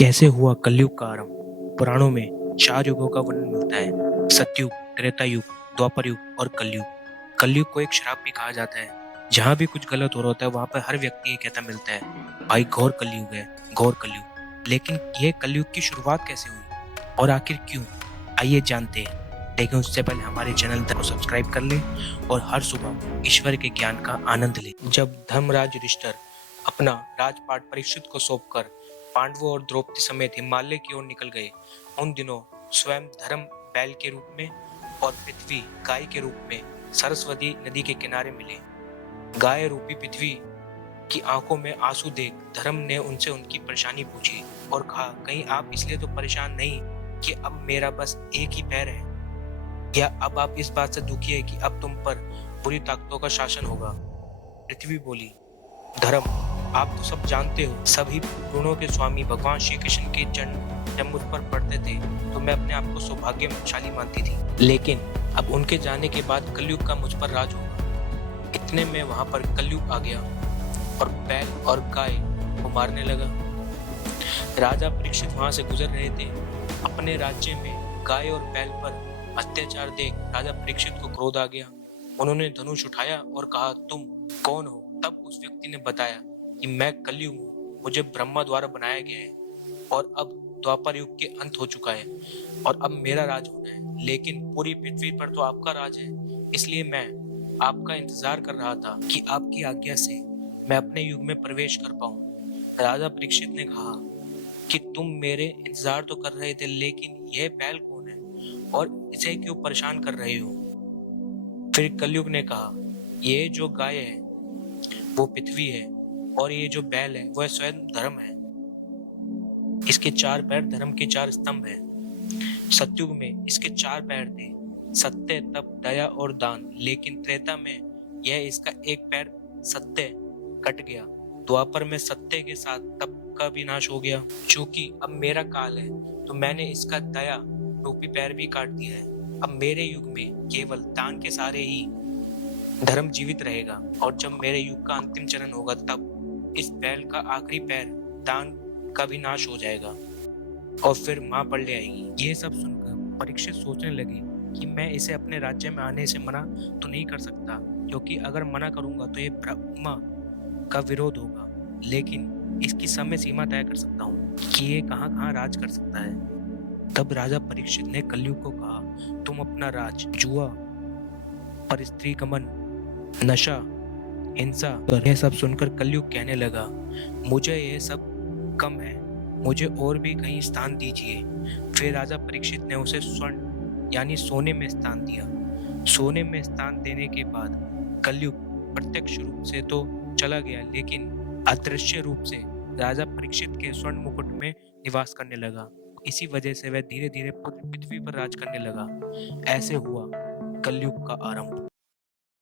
कैसे हुआ कलयुग का आरंभ? पुराणों में 4 युगों का वर्णन मिलता है। सतयुग, त्रेता युग, द्वापर युग और कलयुग। कलयुग को एक श्राप भी कहा जाता है। जहाँ भी कुछ गलत हो रहा होता है वहाँ पर हर व्यक्ति ये कहता मिलता है, भाई घोर कलयुग है, घोर कलयुग। लेकिन ये कलयुग की शुरुआत कैसे हुई और आखिर क्यों? आइए जानते हैं। लेकिन उससे पहले हमारे चैनल को सब्सक्राइब कर लें और हर सुबह ईश्वर के ज्ञान का आनंद लें। जब धर्मराज युधिष्ठिर अपना राजपाट परीक्षित को सौंपकर पांडवों और द्रौपदी समेत हिमालय की ओर निकल गए, उन दिनों स्वयं धर्म बैल के रूप में और पृथ्वी गाय के रूप में सरस्वती नदी के किनारे मिले। गाय रूपी पृथ्वी की आंखों में आंसू देख धर्म ने उनसे उनकी परेशानी पूछी और कहा, कहीं आप इसलिए तो परेशान नहीं कि अब मेरा बस एक ही पैर है, या अब आप इस बात से दुखी है कि अब तुम पर बुरी ताकतों का शासन होगा? पृथ्वी बोली, धर्म, आप तो सब जानते हो, सभी गुणों के स्वामी भगवान श्री कृष्ण के चरण जब मुझ पर पड़ते थे तो मैं अपने आप को सौभाग्यशाली मानती थी। लेकिन अब उनके जाने के बाद कलयुग का मुझ पर राज होगा। इतने में वहां पर कलयुग आ गया और बैल और गाय को मारने लगा। राजा परीक्षित वहां से गुजर रहे थे। अपने राज्य में गाय और बैल पर अत्याचार देख राजा परीक्षित को क्रोध आ गया। उन्होंने धनुष उठाया और कहा, तुम कौन हो? तब उस व्यक्ति ने बताया कि मैं कलयुग हूँ, मुझे ब्रह्मा द्वारा बनाया गया है और अब द्वापर युग के अंत हो चुका है और अब मेरा राज होना है। लेकिन पूरी पृथ्वी पर तो आपका राज है, इसलिए मैं आपका इंतजार कर रहा था कि आपकी आज्ञा से मैं अपने युग में प्रवेश कर पाऊं। राजा परीक्षित ने कहा कि तुम मेरे इंतजार तो कर रहे थे, लेकिन यह बैल कौन है और इसे क्यों परेशान कर रहे हो? फिर कलयुग ने कहा, ये जो गाय है वो पृथ्वी है और ये जो बैल है वह स्वयं धर्म है। इसके 4 पैर धर्म के 4 स्तंभ हैं। सतयुग में इसके 4 पैर थे, सत्य, तप, दया और दान। लेकिन त्रेता में यह इसका एक पैर सत्य कट गया। द्वापर में सत्य के साथ तप का भी नाश हो गया। चूंकि अब मेरा काल है तो मैंने इसका दया रूपी पैर भी काट दिया है। अब मेरे युग में केवल दान के सहारे ही धर्म जीवित रहेगा और जब मेरे युग का अंतिम चरण होगा तब इस बैल का आखिरी पैर दान का भी नाश हो जाएगा और फिर मां पड़ ले आएगी। ये सब सुनकर परीक्षित सोचने लगे कि मैं इसे अपने राज्य में आने से मना तो नहीं कर सकता, क्योंकि अगर मना करूंगा तो ये ब्रह्मा का विरोध होगा, लेकिन इसकी समय सीमा तय कर सकता हूँ कि ये कहाँ कहाँ राज कर सकता है। तब राजा परीक्षित ने कलयुग को कहा, तुम अपना राज, जुआ, पर स्त्री गमन, नशा, हिंसा, यह सब सुनकर कलयुग कहने लगा, मुझे यह सब कम है, मुझे और भी कहीं स्थान दीजिए। फिर राजा परीक्षित ने उसे स्वर्ण यानी सोने में स्थान दिया। सोने में स्थान देने के बाद कलयुग प्रत्यक्ष रूप से तो चला गया, लेकिन अदृश्य रूप से राजा परीक्षित के स्वर्ण मुकुट में निवास करने लगा। इसी वजह से वह धीरे धीरे पूरी पृथ्वी पर राज करने लगा। ऐसे हुआ कलयुग का आरंभ।